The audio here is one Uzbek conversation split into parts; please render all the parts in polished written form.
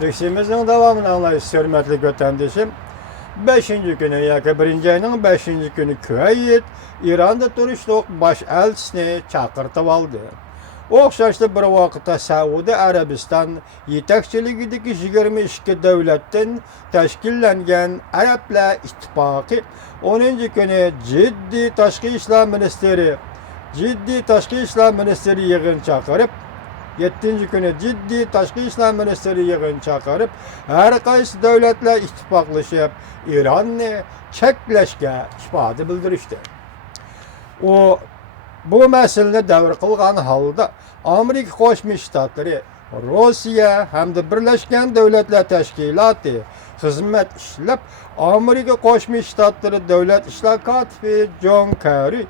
Düksimizin devamını anlayış hürmetli vatandaşım. 5. günü yoki 1-ayning 5. günü Kuveyt İran'da turishliq bosh elchisini chaqirtib oldi. O'xshashli bir vaqtda Saudiya Arabiston yetakchiligidagi 22 davlatdan tashkillangan Arablar ittifoqi 10 kuni jiddiy tashqi ishlar ministri yig'in chaqirib 7 kuni jiddiy tashqi ishlar ministri yig'in chaqirib har qaysi davlatlar ittifoqlashib İranni cheklashga ifoda bildirishdi. Bu masalani davr qilgan holda Amerika Qo'shma Shtatlari, Rossiya hamda Birlashgan Davlatlar Tashkiloti xizmat ishlab Amerika Qo'shma Shtatlari davlat ishlar kotibi John Kerry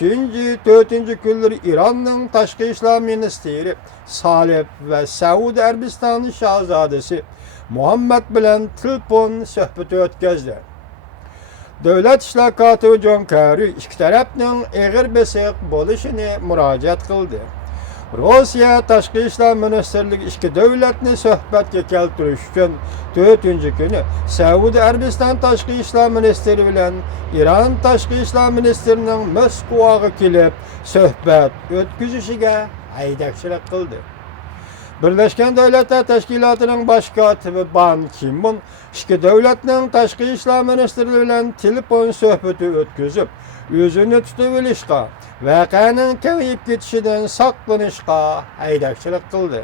3-4 kunlar İranning tashqi ishlar ministri Salih va Saudiya Arabistoni shahzodasi Muhammad bilan telefon suhbati o'tkazdi. Davlat ishlar kotibi John Kerry ikki tarafning eg'ir besiq bo'lishini murojaat qildi. Rossiya tashqi ishlar ministrligi ikki davlatni suhbatga keltirish uchun 4-kuni Saudiya Arabiston tashqi ishlar ministri bilan İran tashqi ishlar ministrining Moskvaga kelib suhbat o'tkazishiga haydakchilik qildi. Birlashgan Davlatlar Tashkilotining bosh kotibi Ban Ki-moon ikki davlatning tashqi ishlar ministrlari bilan telefon suhbati o'tkazib, o'zini tutib olishga, voqeaning kengayib ketishidan saqlanishga haydakchilik qildi.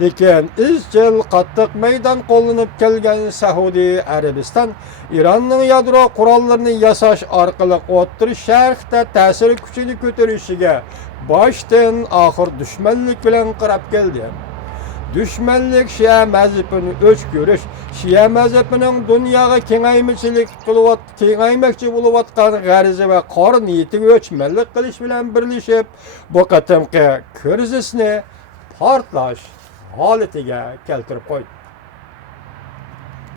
Lekin izchil qattiq maydon qo'llanib kelgan Saudiya Arabiston İranning yadro qurollarini yasash orqali O'rta Sharqda ta'sir kuchini ko'tarishiga boshdan oxir dushmanlik bilan qarab keldi. Dushmanlik Shia mazhabini o'ch ko'rish, Shia mazhabining dunyoga kengaymoqchi bo'layotgan g'arzi va qor niyatiga o'chmanlik qilish bilan birlashib, bu qatimqi krizisni portlash holatiga keltirib qo'ydi.